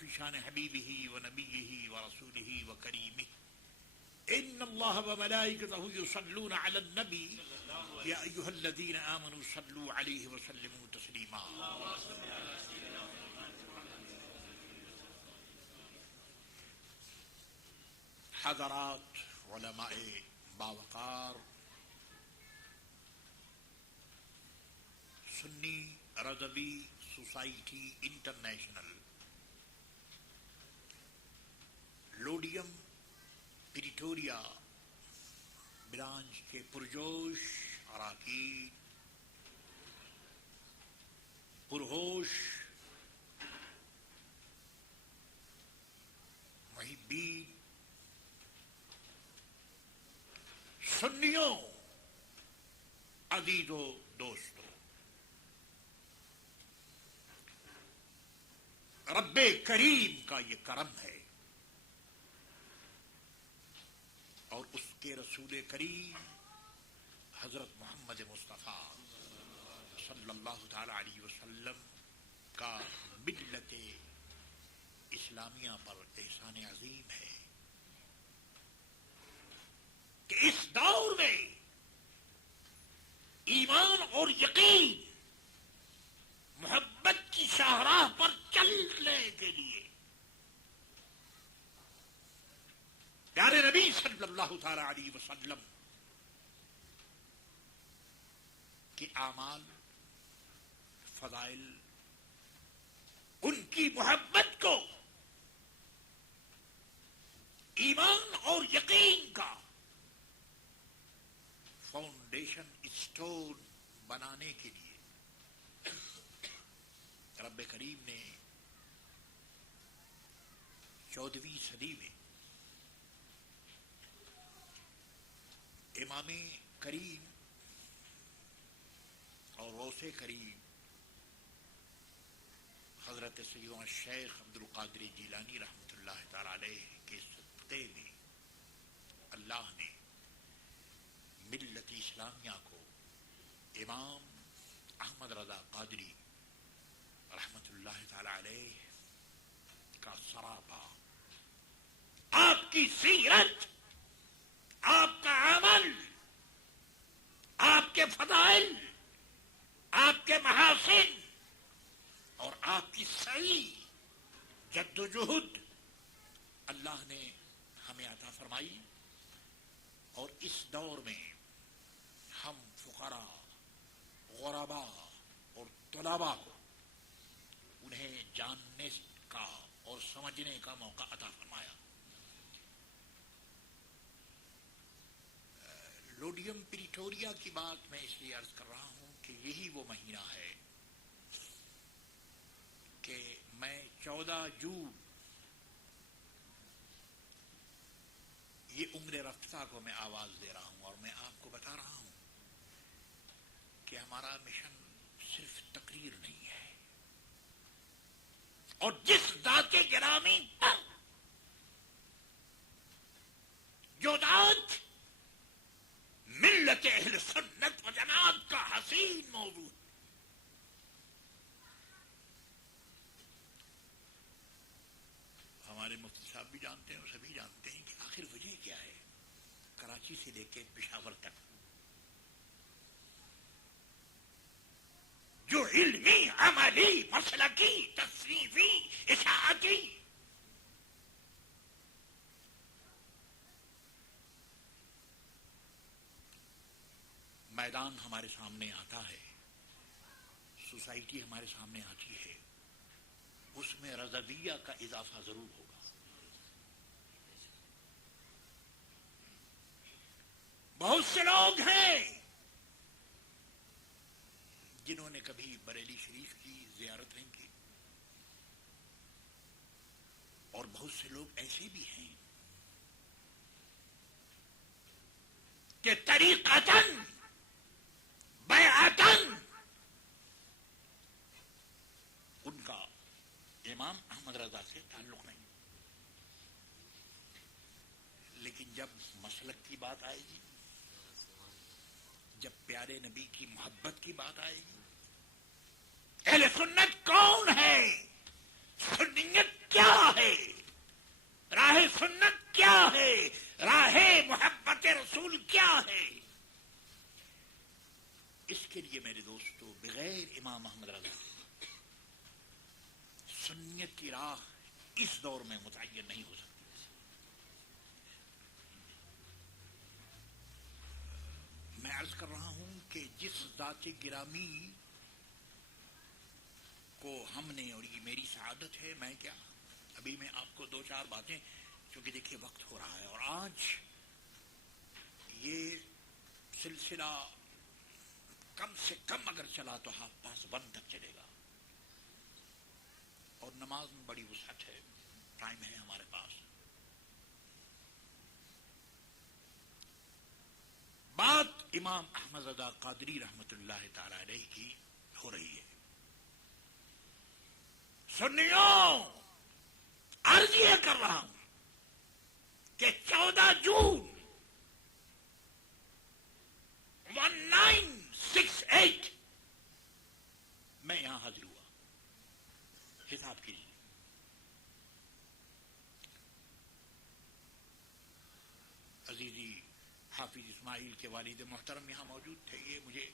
في شان حبيبه ونبيه ورسوله وكريمه إن الله وملائكته يصلون على النبي يا أيها الذين آمنوا صلوا عليه وسلموا تسليما. حضرات علماء باوقار، Sunni Razvi society international Laudium Pretoria branch کے پرجوش اراکین، پرہوش محبین، سنیوں، عزیز و دوستوں، رب کریم کا یہ کرم ہے اور اس کے رسول کریم حضرت محمد مصطفیٰ صلی اللہ تعالی علیہ وسلم کا ملت اسلامیہ پر احسان عظیم ہے کہ اس دور میں ایمان اور یقین محبت کی شاہراہ پر چلنے کے لیے پیارے نبی صلی اللہ تعالی علیہ وسلم کے اعمال، فضائل، ان کی محبت کو ایمان اور یقین کا فاؤنڈیشن اسٹون بنانے کے لیے رب کریم نے 14ویں صدی میں امام کریم اور غوث کریم حضرت سیدنا شیخ عبد القادر جیلانی رحمۃ اللہ تعالی علیہ کے صدقے میں اللہ نے ملت اسلامیہ کو امام احمد رضا قادری رحمۃ اللہ تعالی علیہ کا سراپا، آپ کی سیرت، آپ کا عمل، آپ کے فضائل، آپ کے محاسن اور آپ کی سعی جد و جہد اللہ نے ہمیں عطا فرمائی. اور اس دور میں ہم فقراء، غرباء اور طلباء کو انہیں جاننے کا اور سمجھنے کا موقع عطا فرمایا. لوڈیم پریٹوریا کی بات میں اس لیے عرض کر رہا ہوں کہ یہی وہ مہینہ ہے کہ میں 14 جون یہ عمر رفتہ کو میں آواز دے رہا ہوں اور میں آپ کو بتا رہا ہوں کہ ہمارا مشن صرف تقریر نہیں ہے. اور جس ذات گرامی پر جو ذات ملت اہل سنت و جماعت کا حسین موضوع ہے، ہمارے مفتی صاحب بھی جانتے ہیں اور سبھی جانتے ہیں کہ آخر وجہ کیا ہے. کراچی سے لے کے پشاور تک جو علمی، عملی، مسلکی، تصنیفی، اشاعتی میدان ہمارے سامنے آتا ہے، سوسائٹی ہمارے سامنے آتی ہے، اس میں رضویہ کا اضافہ ضرور ہوگا. بہت سے لوگ ہیں جنہوں نے کبھی بریلی شریف کی زیارت نہیں کی، اور بہت سے لوگ ایسے بھی ہیں کہ طریقتاً بیعتاً ان کا امام احمد رضا سے تعلق نہیں، لیکن جب مسلک کی بات آئے گی، جب پیارے نبی کی محبت کی بات آئے گی، اہل سنت کون ہے، سنیت کیا سنت کیا ہے، راہ محبت رسول کیا ہے. اس کے لیے میرے دوستو بغیر امام احمد رضا سنیت کی راہ اس دور میں متعین نہیں ہو سکتی. میں عرض کر رہا ہوں کہ جس ذات گرامی کو ہم نے، اور یہ میری سعادت ہے، میں کیا ابھی میں آپ کو دو چار باتیں، چونکہ دیکھیے وقت ہو رہا ہے اور آج یہ سلسلہ کم سے کم اگر چلا تو 1:30 تک چلے گا، اور نماز میں بڑی وسعت ہے، ٹائم ہے ہمارے پاس. بات امام احمد رضا قادری رحمت اللہ تعالی علیہ کی ہو رہی ہے. سنیوں، عرض یہ کر رہا ہوں کہ 14 جون 1968 میں یہاں حاضر ہوا. حساب کیجیے. عزیزی حافظ اسماعیل کے والد محترم یہاں موجود تھے. یہ مجھے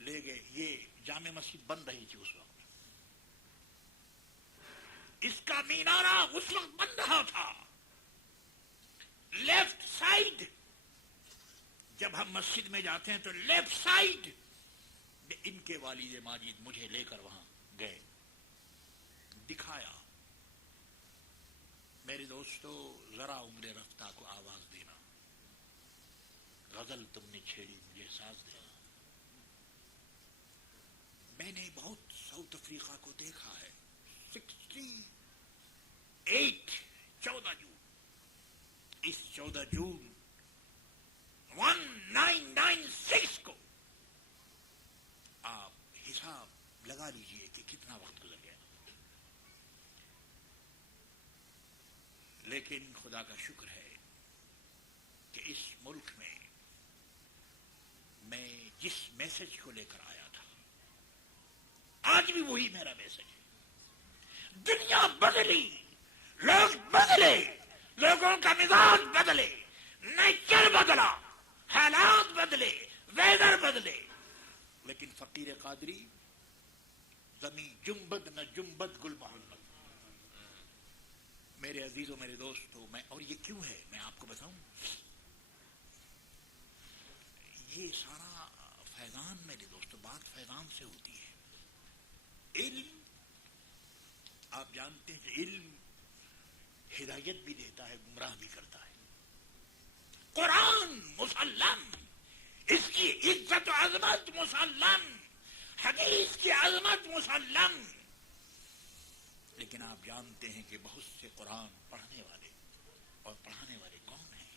لے گئے. یہ جامع مسجد بن رہی تھی اس وقت. اس کا مینارہ اس وقت بن رہا تھا. لیفٹ سائڈ جب ہم مسجد میں جاتے ہیں تو لیفٹ سائڈ ان کے والد ماجد مجھے لے کر وہاں گئے، دکھایا. میرے دوستو ذرا عمر رفتہ کو آواز دینا، غزل تم نے چھیڑی مجھے ساز دینا. میں نے بہت ساؤتھ افریقہ کو دیکھا ہے. 14 جون، اس 14 جون 1996 کو آپ حساب لگا لیجئے کہ کتنا وقت گزر گیا. لیکن خدا کا شکر ہے کہ اس ملک میں جس میسج کو لے کر آیا تھا آج بھی وہی میرا میسج ہے. دنیا بدلی، لوگ بدلے، لوگوں کا مزاج بدلے، نیچر بدلا، حالات بدلے، ویدر بدلے، لیکن فقیر قادری زمین جنبد نہ جنبد گل محمد. میرے عزیزوں، میرے دوستوں، اور یہ کیوں ہے میں آپ کو بتاؤں. یہ سارا فیضان میرے دوستوں، بات فیضان سے ہوتی ہے. علم، آپ جانتے ہیں کہ علم ہدایت بھی دیتا ہے، گمراہ بھی کرتا ہے. قرآن مسلم، اس کی عزت و عظمت مسلم، حدیث کی عظمت مسلم. لیکن آپ جانتے ہیں کہ بہت سے قرآن پڑھنے والے اور پڑھانے والے کون ہیں؟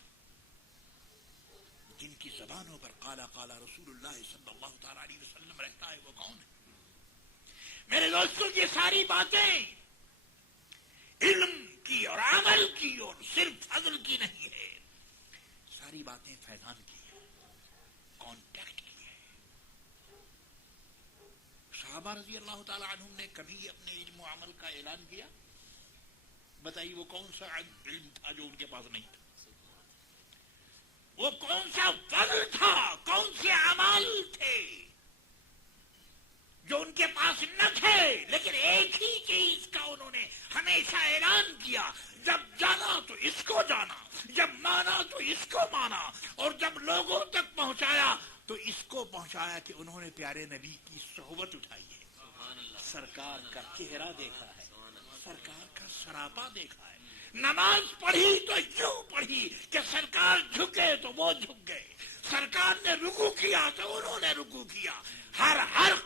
جن کی زبانوں پر قالا قالا رسول اللہ صلی اللہ تعالی علیہ وسلم رہتا ہے، وہ کون ہے؟ میرے دوستوں، یہ ساری باتیں علم کی اور عمل کی اور صرف فضل کی نہیں ہے. ساری باتیں فیضان کی ہے، کانٹیکٹ کی ہے. صحابہ رضی اللہ تعالی عنہم نے کبھی اپنے علم و عمل کا اعلان کیا؟ بتائیے وہ کون سا علم تھا جو ان کے پاس نہیں تھا؟ وہ کون سا فضل تھا، کون سے اعمال تھے جو ان کے پاس نہ تھے؟ لیکن ایک ہی چیز کا انہوں نے ہمیشہ اعلان کیا. جب جانا تو اس کو جانا، جب مانا تو اس کو مانا، اور جب لوگوں تک پہنچایا تو اس کو پہنچایا کہ انہوں نے پیارے نبی کی صحبت اٹھائی ہے، سرکار کا چہرہ دیکھا ہے، سرکار کا سراپا دیکھا ہے. نماز پڑھی تو یوں پڑھی کہ سرکار جھکے تو وہ جھک گئے، سرکار نے رکوع کیا تو انہوں نے رکوع کیا. ہر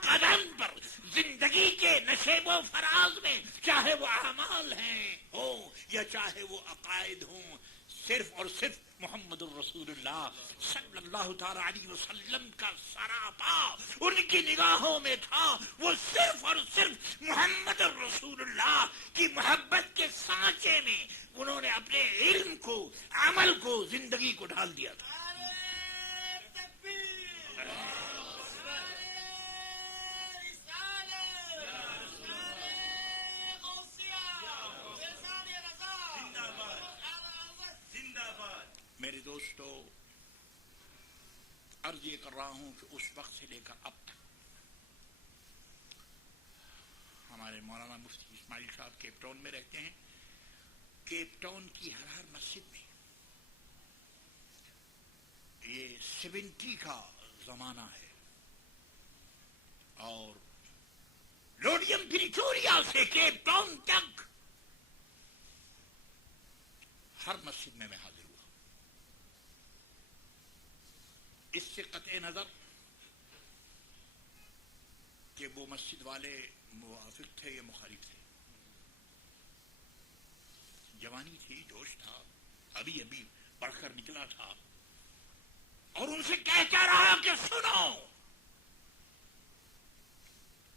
قدم پر زندگی کے نشیب و فراز میں، چاہے وہ اعمال ہیں ہوں یا چاہے وہ عقائد ہوں، صرف اور صرف محمد الرسول اللہ صلی اللہ تعالی علیہ وسلم کا سراپا ان کی نگاہوں میں تھا. وہ صرف اور صرف محمد الرسول اللہ کی محبت کے سانچے میں انہوں نے اپنے علم کو، عمل کو، زندگی کو ڈال دیا تھا. میرے دوستو عرض یہ کر رہا ہوں کہ اس وقت سے لے کر اب تک ہمارے مولانا مفتی اسماعیل صاحب کیپ ٹاؤن میں رہتے ہیں. کیپ ٹاؤن کی ہر مسجد میں یہ 70 کا زمانہ ہے اور لوڈیم پریٹوریا سے کیپ ٹاؤن تک ہر مسجد میں حاضر ہوا. اس سے قطع نظر کہ وہ مسجد والے موافق تھے یا مخالف تھے. جوانی تھی، جوش تھا، ابھی ابھی پڑھ کر نکلا تھا اور ان سے کہتا رہا کہ سنو،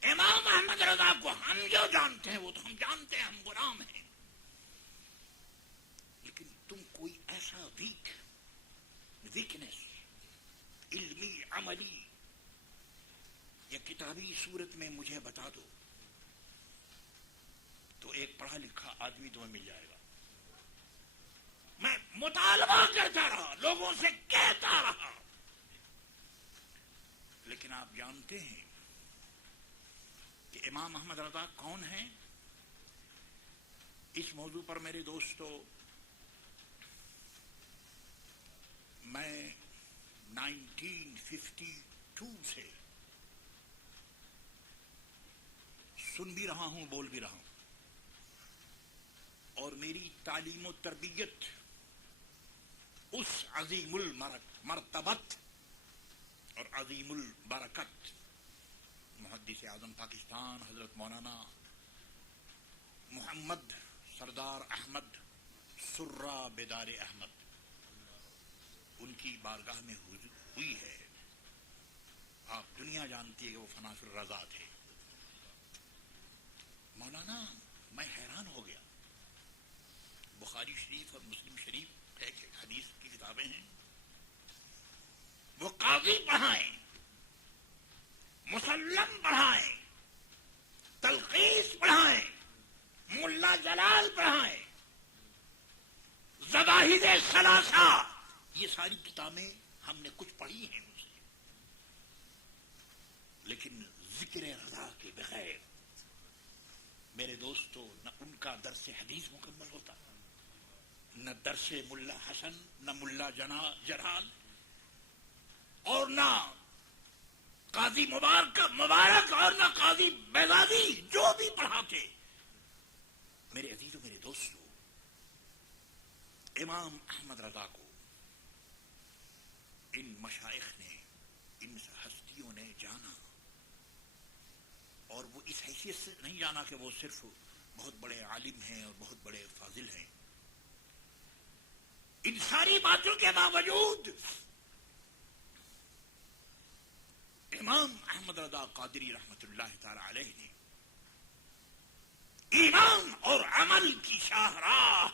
امام احمد رضا کو ہم جو جانتے ہیں وہ تو ہم جانتے ہیں، ہم غلام ہیں، لیکن تم کوئی ایسا ویکنس علمی عملی یا کتابی صورت میں مجھے بتا دو تو ایک پڑھا لکھا آدمی تمہیں مل جائے گا. میں مطالبہ کرتا رہا، لوگوں سے کہتا رہا، لیکن آپ جانتے ہیں کہ امام احمد رضا کون ہیں؟ اس موضوع پر میرے دوستو میں 1952 سے سن بھی رہا ہوں، بول بھی رہا ہوں، اور میری تعلیم و تربیت اس عظیم المرتبت اور عظیم البرکت محدث اعظم پاکستان حضرت مولانا محمد سردار احمد سرہ بیدار احمد ان کی بارگاہ میں ہوئی ہے. آپ دنیا جانتی ہے کہ وہ فنا فی الرضا تھے. مولانا میں حیران ہو گیا. بخاری شریف اور مسلم شریف ایک حدیث کی کتابیں ہیں، وہ قاضی پڑھائیں، مسلم پڑھائیں، تلخیص پڑھائیں، ملا جلال پڑھائیں، زواہد ثلاثہ، یہ ساری کتابیں ہم نے کچھ پڑھی ہیں ان سے، لیکن ذکر رضا کے بغیر میرے دوستو نہ ان کا درس حدیث مکمل ہوتا، نہ درس ملا حسن، نہ ملا جلال، اور نہ قاضی مبارک اور نہ قاضی بیضادی جو بھی پڑھاتے. میرے عزیزو، میرے دوستو، امام احمد رضا کو ان مشائخ نے، ان ہستیوں نے جانا، اور وہ اس حیثیت سے نہیں جانا کہ وہ صرف بہت بڑے عالم ہیں اور بہت بڑے فاضل ہیں. ان ساری باتوں کے باوجود امام احمد رضا قادری رحمت اللہ تعالی علیہ نے ایمان اور عمل کی شاہراہ،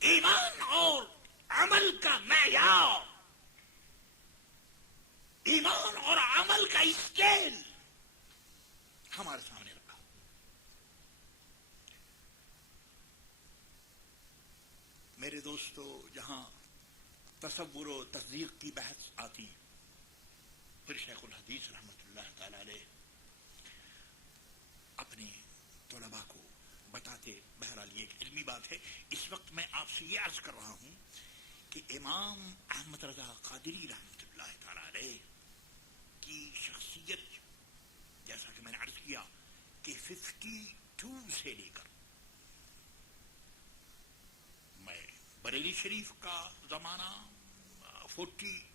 ایمان اور عمل کا معیار، ایمان اور عمل کا اسکیل ہمارے سامنے رکھا. میرے دوستو، جہاں تصور و تصدیق کی بحث آتی، پھر شیخ الحدیث رحمت اللہ تعالی علیہ اپنے طلباء کو بتاتے، بہرحال یہ ایک علمی بات ہے. اس وقت میں آپ سے یہ عرض کر رہا ہوں کہ امام احمد رضا قادری رحمت اللہ تعالی علیہ کی شخصیت، جیسا کہ میں نے عرض کیا کہ 52 سے لے کر میں بریلی شریف کا زمانہ 44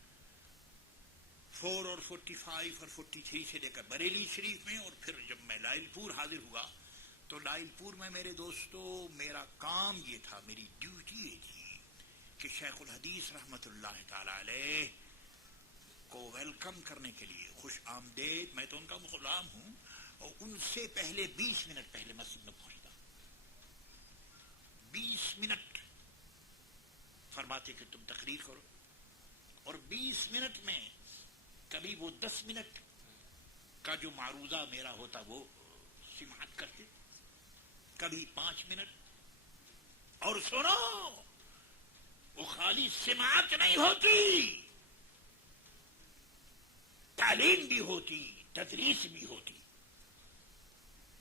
اور 45 اور 43 سے لے کر بریلی شریف میں، اور پھر جب میں لائل پور حاضر ہوا تو لائل پور میں میرے دوستو میرا کام یہ تھا، میری ڈیوٹی یہ تھی کہ شیخ الحدیث رحمت اللہ تعالی علیہ کو ویلکم کرنے کے لیے، خوش آمدید، میں تو ان کا غلام ہوں، اور ان سے پہلے 20 منٹ پہلے مسجد میں پہنچتا. 20 منٹ فرماتے کہ تم تقریر کرو، اور 20 منٹ میں کبھی وہ 10 منٹ کا جو معروضہ میرا ہوتا وہ سماعت کرتے، کبھی 5 منٹ. اور سنو، وہ خالی سماعت نہیں ہوتی، تعلیم بھی ہوتی، تدریس بھی ہوتی.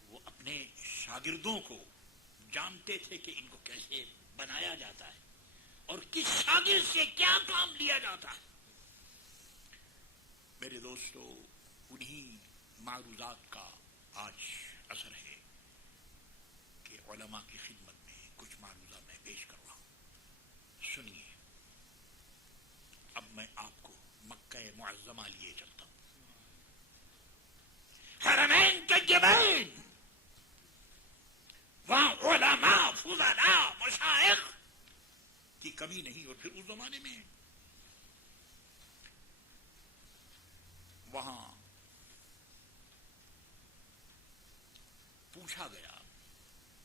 وہ اپنے شاگردوں کو جانتے تھے کہ ان کو کیسے بنایا جاتا ہے اور کس شاگرد سے کیا کام لیا جاتا ہے. میرے دوستو، انہی معروضات کا آج اثر ہے کہ علماء کی خدمت میں کچھ معروضہ میں پیش کر رہا ہوں. سنیے. اب میں آپ کو مکہ معظمہ لیے چلتا ہوں. حرمین طیبین، وہاں علماء، فضلاء، مشائخ کی کمی نہیں. اور پھر اس زمانے میں وہاں پوچھا گیا،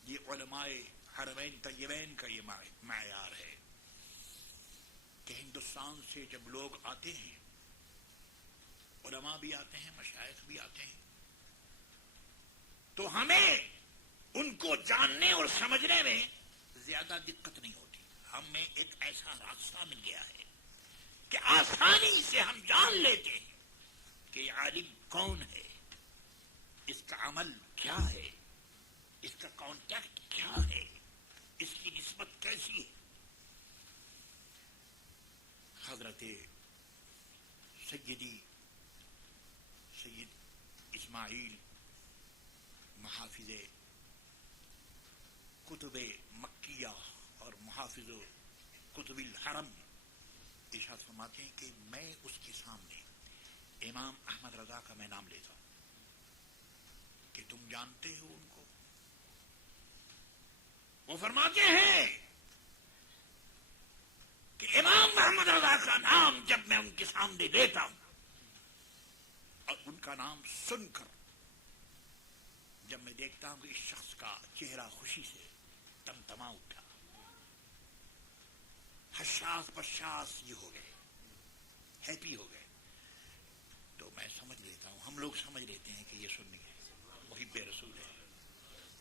یہ علماء حرمین طیبین کا یہ معیار ہے کہ ہندوستان سے جب لوگ آتے ہیں، علماء بھی آتے ہیں، مشائخ بھی آتے ہیں، تو ہمیں ان کو جاننے اور سمجھنے میں زیادہ دقت نہیں ہوتی. ہمیں ایک ایسا راستہ مل گیا ہے کہ آسانی سے ہم جان لیتے ہیں کہ یہ عالم کون ہے، اس کا عمل کیا ہے، اس کا کانٹیکٹ کیا ہے، اس کی نسبت کیسی ہے. حضرت سید اسماعیل محافظ کتب مکیہ اور محافظ کتب الحرم ارشاد فرماتے ہیں کہ میں اس کے سامنے امام احمد رضا کا میں نام لیتا ہوں کہ تم جانتے ہو ان کو. وہ فرماتے ہیں کہ امام محمد رضا کا نام جب میں ان کے سامنے لیتا ہوں اور ان کا نام سن کر جب میں دیکھتا ہوں کہ اس شخص کا چہرہ خوشی سے تمتما اٹھا، حشاس بشاس یہ ہو گئے، ہیپی ہو گئے، تو میں سمجھ لیتا ہوں، ہم لوگ سمجھ لیتے ہیں کہ یہ سنی ہے، محب رسول ہے.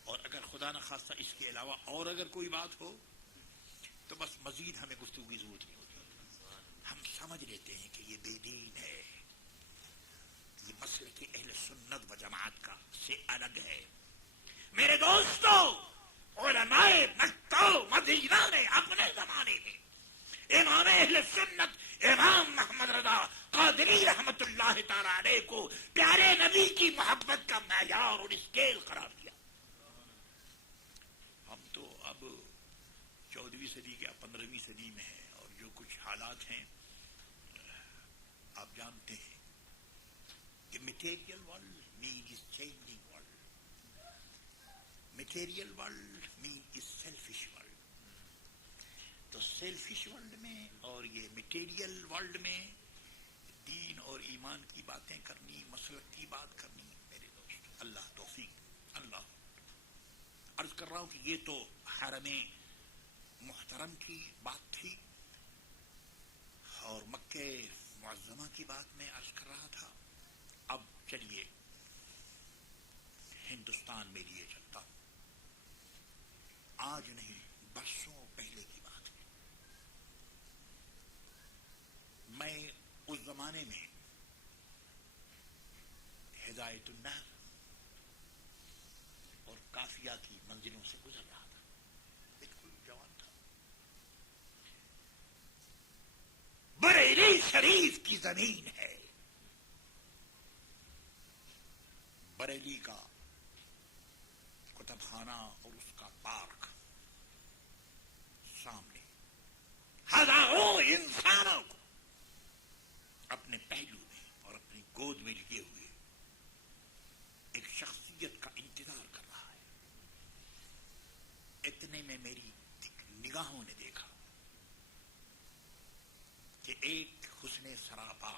اور اگر خدا نہ خواستہ اس کے علاوہ اور اگر کوئی بات ہو تو بس مزید ہمیں گفتگو کی ضرورت نہیں ہوتی. ہم سمجھ لیتے ہیں کہ یہ بے دین ہے، یہ مسلک اہل سنت و جماعت کا سے الگ ہے. میرے دوستو، علماء مکہ و مدینہ نے اپنے زمانے میں امام اہل سنت امام محمد رضا قادری رحمت اللہ تعالی علیہ کو پیارے نبی کی محبت کا معیار اور اسکیل قرار دیا. ہم تو اب 14ویں صدی یا 15ویں صدی میں ہیں اور جو کچھ حالات ہیں آپ جانتے ہیں کہ material world means changing world. Material world means selfish world. تو selfish world میں اور یہ material world میں دین اور ایمان کی باتیں کرنی، مسلک کی بات کرنی، میرے دوست اللہ توفیق. اللہ عرض کر رہا ہوں کہ یہ تو حرم محترم کی بات تھی اور مکہ معظمہ کی بات میں عرض کر رہا تھا. اب چلیے ہندوستان میں لیے چلتا ہوں. آج نہیں، برسوں پہلے کی بات ہے. میں اس زمانے میں ہدایت النحل اور قافیہ کی منزلوں سے گزر رہا تھا، بالکل جوان تھا. بریلی شریف کی زمین ہے، بریلی کا کتب خانہ اور اس کا پارک سامنے، ہزاروں انسانوں کو اپنے پہلو میں اور اپنی گود میں لیے ہوئے ایک شخصیت کا انتظار کر رہا ہے. اتنے میں میری نگاہوں نے دیکھا کہ ایک حسن سراپا،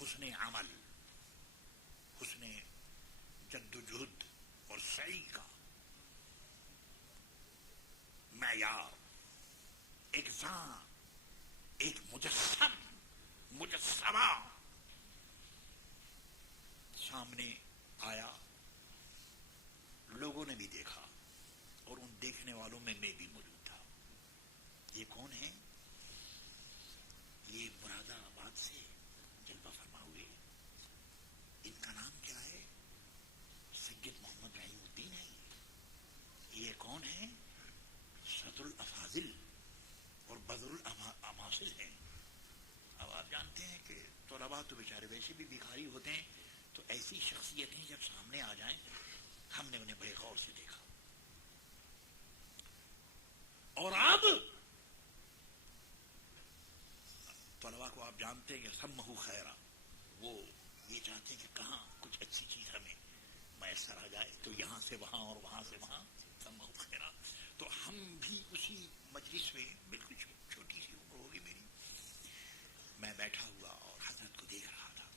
حسن عمل، حسن جد و جہد اور سعی کا معیار، ایک ذات، ایک مجسمہ سامنے آیا. لوگوں نے بھی دیکھا اور ان دیکھنے والوں میں بھی شخصیتیں جب سامنے آ جائیں ہم نے انہیں بڑے غور سے دیکھا. اور اب طلبا کو آپ جانتے ہیں کہ سمہ خیرہ، وہ یہ چاہتے ہیں کہ کہاں کچھ اچھی چیز ہمیں میسر آ جائے تو یہاں سے وہاں اور وہاں سے وہاں سمہ خیرہ. تو ہم بھی اسی مجلس میں، بالکل چھوٹی سی عمر ہوگی میری، میں بیٹھا ہوا اور حضرت کو دیکھ رہا تھا.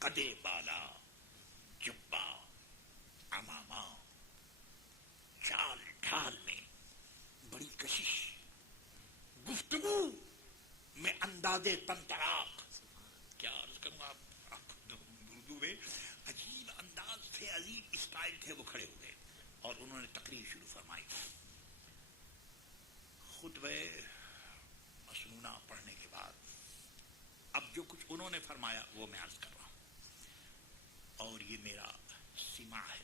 قدے بالا، جبہ، امامہ، چال ڈھال میں بڑی کشش، گفتگو میں انداز طنطراق، کیا عرض کروں آپ اردو میں عجیب انداز تھے، عجیب اسٹائل تھے. وہ کھڑے ہوئے اور انہوں نے تقریر شروع فرمائی. خطبہ مسنونہ پڑھنے کے بعد اب جو کچھ انہوں نے فرمایا وہ میں عرض کر رہا ہوں، اور یہ میرا سماع ہے،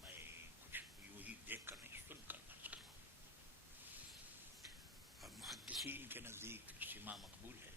میں کچھ یوں ہی دیکھ کر نہیں، سن کر عرض کر رہا ہوں. اور محدثین کے نزدیک سماع مقبول ہے.